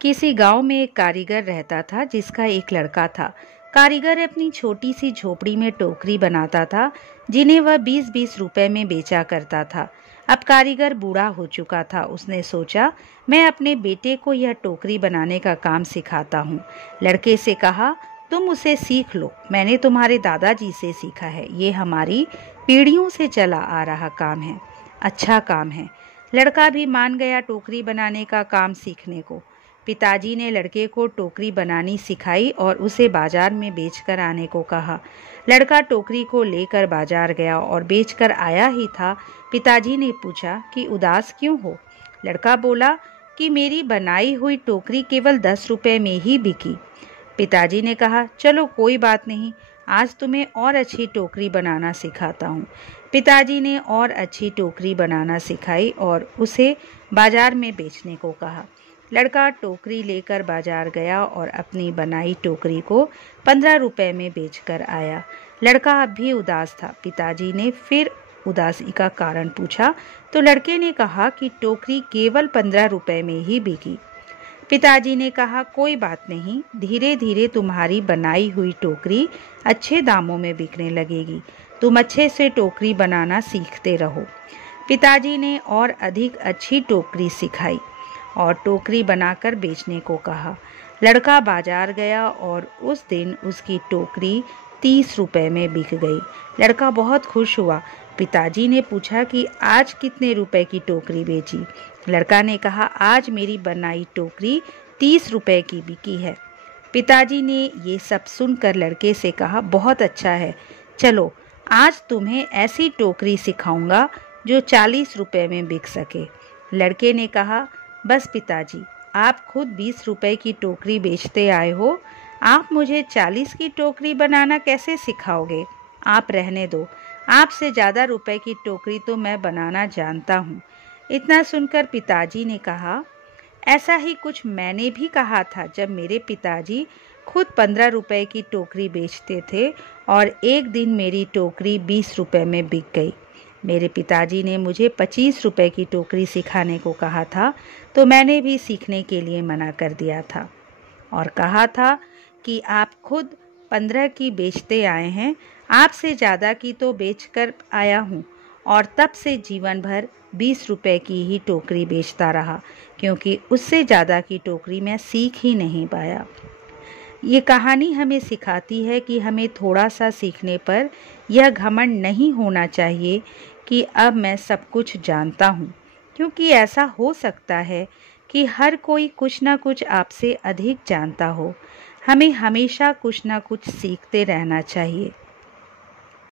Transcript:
किसी गांव में एक कारीगर रहता था जिसका एक लड़का था। कारीगर अपनी छोटी सी झोपड़ी में टोकरी बनाता था जिन्हें वह 20-20 रुपए में बेचा करता था। अब कारीगर बूढ़ा हो चुका था। उसने सोचा, मैं अपने बेटे को यह टोकरी बनाने का काम सिखाता हूँ। लड़के से कहा, तुम उसे सीख लो, मैंने तुम्हारे दादाजी से सीखा है। ये हमारी पीढ़ियों से चला आ रहा काम है, अच्छा काम है। लड़का भी मान गया टोकरी बनाने का काम सीखने को। पिताजी ने लड़के को टोकरी बनानी सिखाई और उसे बाजार में बेचकर आने को कहा। लड़का टोकरी को लेकर बाजार गया और बेचकर आया ही था, पिताजी ने पूछा कि उदास क्यों हो। लड़का बोला कि मेरी बनाई हुई टोकरी केवल 10 रुपए में ही बिकी। पिताजी ने कहा, चलो कोई बात नहीं, आज तुम्हें और अच्छी टोकरी बनाना सिखाता हूँ। पिताजी ने और अच्छी टोकरी बनाना सिखाई और उसे बाजार में बेचने को कहा। लड़का टोकरी लेकर बाजार गया और अपनी बनाई टोकरी को 15 रुपए में बेचकर आया। लड़का अब भी उदास था। पिताजी ने फिर उदासी का कारण पूछा तो लड़के ने कहा कि टोकरी केवल 15 रुपए में ही बिकी। पिताजी ने कहा, कोई बात नहीं, धीरे धीरे तुम्हारी बनाई हुई टोकरी अच्छे दामों में बिकने लगेगी। तुम अच्छे से टोकरी बनाना सीखते रहो। पिताजी ने और अधिक अच्छी टोकरी सिखाई और टोकरी बनाकर बेचने को कहा। लड़का बाजार गया और उस दिन उसकी टोकरी 30 रुपए में बिक गई। लड़का बहुत खुश हुआ। पिताजी ने पूछा कि आज कितने रुपए की टोकरी बेची। लड़का ने कहा, आज मेरी बनाई टोकरी 30 रुपए की बिकी है। पिताजी ने ये सब सुनकर लड़के से कहा, बहुत अच्छा है, चलो आज तुम्हें ऐसी टोकरी सिखाऊंगा जो 40 रुपए में बिक सके। लड़के ने कहा, बस पिताजी, आप खुद 20 रुपए की टोकरी बेचते आए हो, आप मुझे 40 की टोकरी बनाना कैसे सिखाओगे? आप रहने दो, आपसे ज़्यादा रुपए की टोकरी तो मैं बनाना जानता हूँ। इतना सुनकर पिताजी ने कहा, ऐसा ही कुछ मैंने भी कहा था जब मेरे पिताजी खुद 15 रुपए की टोकरी बेचते थे और एक दिन मेरी टोकरी 20 रुपए में बिक गई। मेरे पिताजी ने मुझे 25 रुपए की टोकरी सिखाने को कहा था तो मैंने भी सीखने के लिए मना कर दिया था और कहा था कि आप खुद 15 की बेचते आए हैं, आपसे ज़्यादा की तो बेचकर आया हूँ। और तब से जीवन भर 20 रुपए की ही टोकरी बेचता रहा, क्योंकि उससे ज़्यादा की टोकरी मैं सीख ही नहीं पाया। ये कहानी हमें सिखाती है कि हमें थोड़ा सा सीखने पर यह घमंड नहीं होना चाहिए कि अब मैं सब कुछ जानता हूँ, क्योंकि ऐसा हो सकता है कि हर कोई कुछ ना कुछ आपसे अधिक जानता हो। हमें हमेशा कुछ ना कुछ सीखते रहना चाहिए।